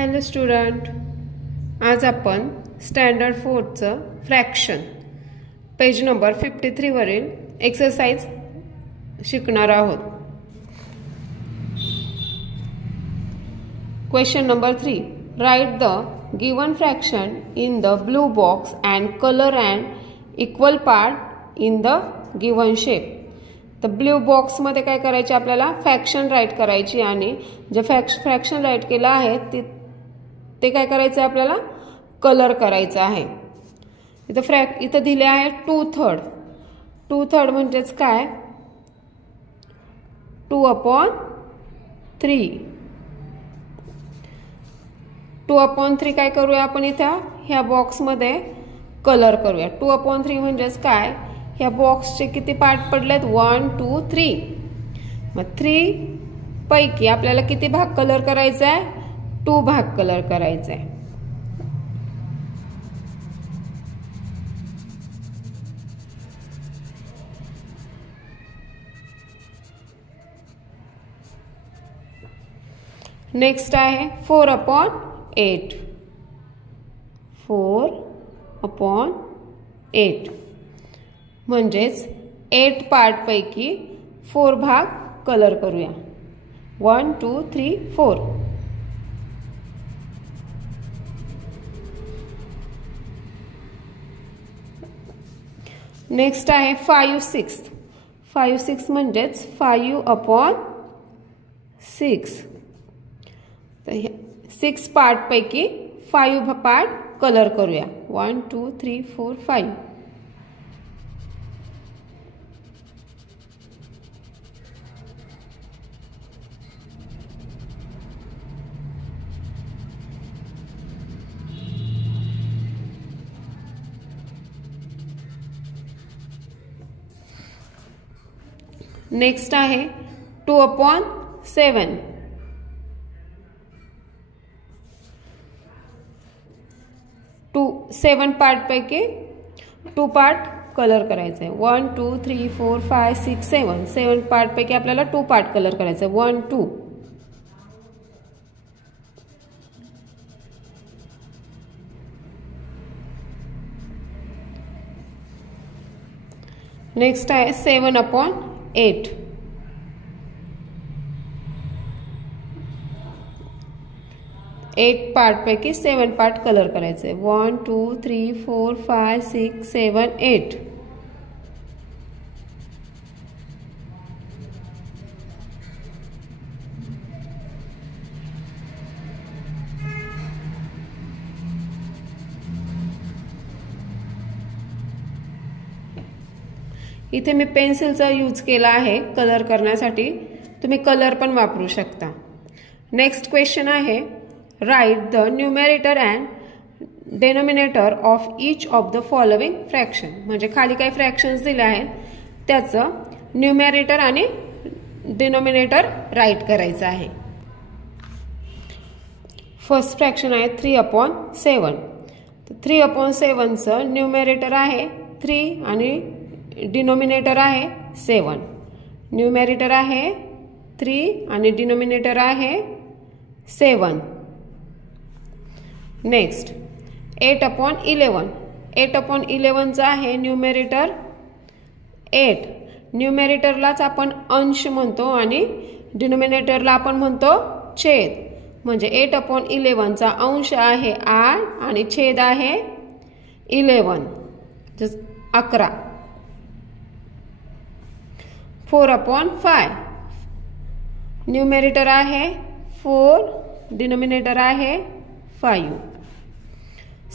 Hello student, आज आपण standard 4चं fraction page number 53 वरील एक्सरसाइज शिकणार आहोत. Question number 3. Right the given fraction in the blue box and colour and equal part in the given shape. तर blue बॉक्समध्ये काय करायचे, आपल्याला फ्रॅक्शन राईट करायची आणि जे फ्रॅक्शन राईट केलं आहे ते काय करायचं आहे, आपल्याला कलर करायचं आहे. इथं दिले आहे 2/3. 2/3 म्हणजेच काय, 2/3. 2/3 काय करूया आपण इथं ह्या बॉक्समध्ये कलर करूया. 2/3 म्हणजेच काय, ह्या बॉक्सचे किती पार्ट पडलेत, 1 2 3. मग 3 पैकी आपल्याला किती भाग कलर करायचा आहे, 2 भाग कलर करायचा आहे. नेक्स्ट आहे 4/8. 4/8 म्हणजेच 8 पार्ट पैकी 4 भाग कलर करूया. 1 2 3 4. नेक्स्ट आहे 5/6. 5/6 म्हणजेच 5/6. तर 6 पार्ट पैकी 5 पार्ट कलर करूया. 1 2 3 4 5. नेक्स्ट आहे 2/7. 7 पार्ट पैकी 2 पार्ट कलर करायचे. 1 2 3 4 5 6 7. 7 पार्ट पैकी आपल्याला 2 पार्ट कलर करायचे. 1 2. नेक्स्ट आहे 7/8. 8 पार्ट पैकी 7 पार्ट कलर करायचे. 1 2 3 4 5 6 7 8. इथे मी पेन्सिलचा यूज केला आहे कलर करण्यासाठी, तुम्ही कलर पण वापरू शकता. नेक्स्ट क्वेश्चन आहे right the numerator and denominator of each of the following fraction. म्हणजे खाली काही फ्रॅक्शन्स दिले आहेत त्याचं न्यूमेरेटर आणि डिनोमिनेटर राईट करायचं आहे. फर्स्ट फ्रॅक्शन आहे 3/7. 3/7चं न्यूमेरेटर आहे 3 आणि डिनोमिनेटर आहे 7. न्यूमेरेटर आहे 3 आणि डिनोमिनेटर आहे 7. नेक्स्ट 8/11. 8/11चं आहे न्यूमेरेटर 8. न्यूमेरेटरलाच आपण अंश म्हणतो आणि डिनोमिनेटरला आपण म्हणतो छेद. म्हणजे 8/11चा अंश आहे 8 आणि छेद आहे 11, 11. 4/5. न्यूमेरेटर आहे 4, डिनोमिनेटर आहे 5.